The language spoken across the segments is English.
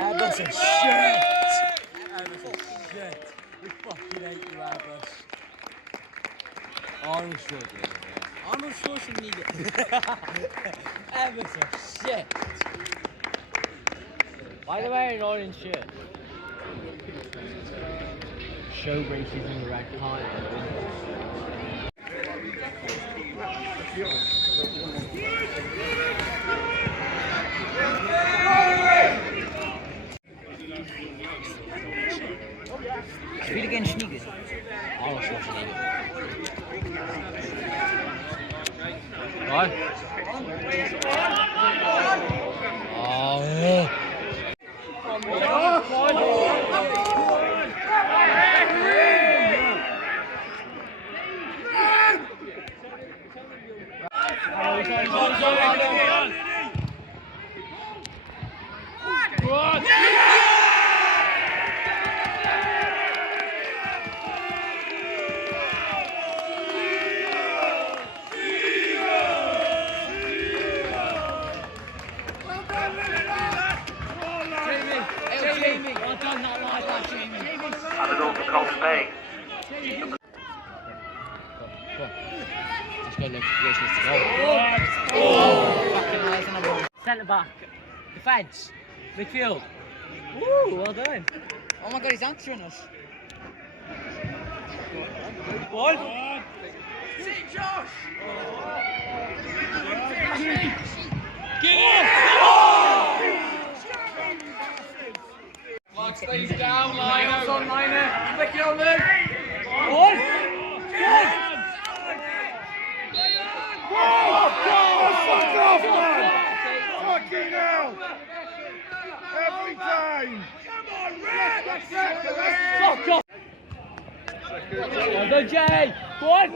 Airbus are shit! Airbus are shit! We fucking hate you, Airbus. Arnold Schwarzenegger. Arnold Schwarzenegger. Airbus are shit! Why are they wearing an orange shirt? Show racism red card. Spiel gegen Schniegel. Arnold Schwarzenegger. Right. Oh, yeah. And it also called Spain. Centre back, defence, midfield. Woo, well done. Oh my god, he's answering us. One. See Josh! Get in! Line stays down, Lionel. On Lionel. Flick it on there. One. Fuck off, man! Fucking hell! Every time! Come on, Red! Fuck off! Well done, Jay! Go on!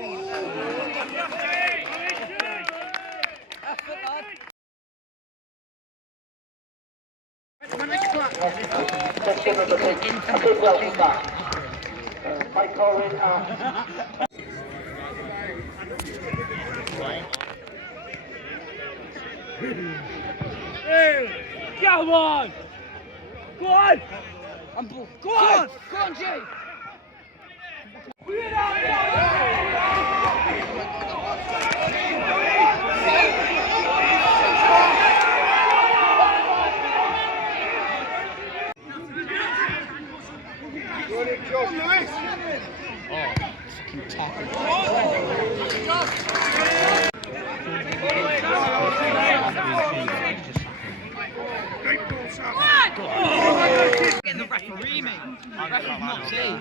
Section of the pitch. A big welcome back. By Colwyn and... Come on! Go on! Go on! Go on, Jay! Get the referee, mate. Referee's not safe.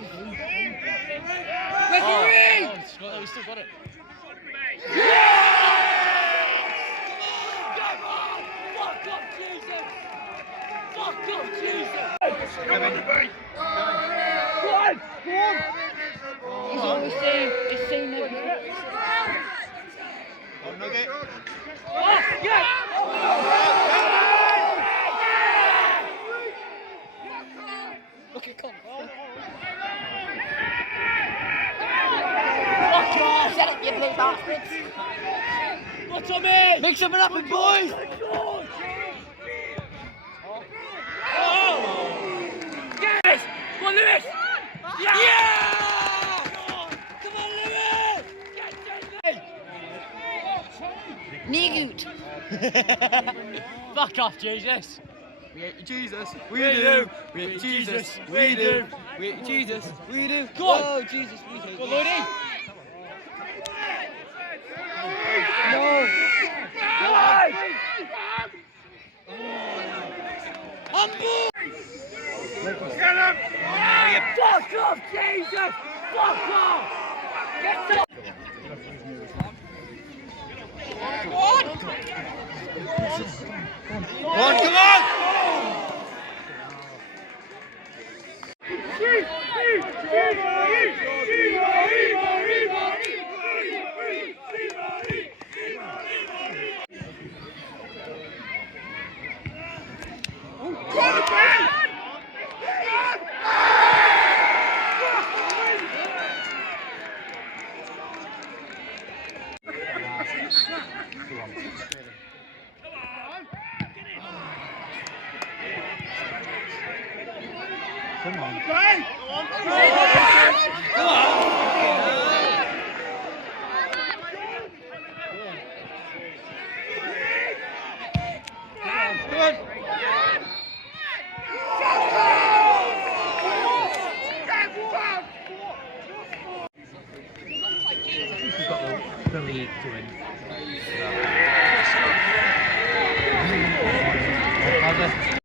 Referee! Oh, we still got it. Come on! Fuck off, Jesus! Fuck off, Jesus! Come on, mate! Go on! Go on! He's always saying, he's saying everything. On nugget. Oh, yeah! Look at Colwyn. Fuck off! Set it, you blue bastards. What's on me? Make something happen, boys! Oh! Yes! Go on, Lewis! Yeah! Come on, Lewis! Nigut. Fuck off, Jesus! We hate Jesus, we We do. do. We hate We Jesus, do. we do. We hate Jesus, we do. Go on. Oh, Jesus, we hate Go on, you. Lodi! No. On board! Get him! Fuck off, Jesus! Fuck off! Get up! Come on, come on! Come on. Okay? Come on. Come on. We've got the league to win.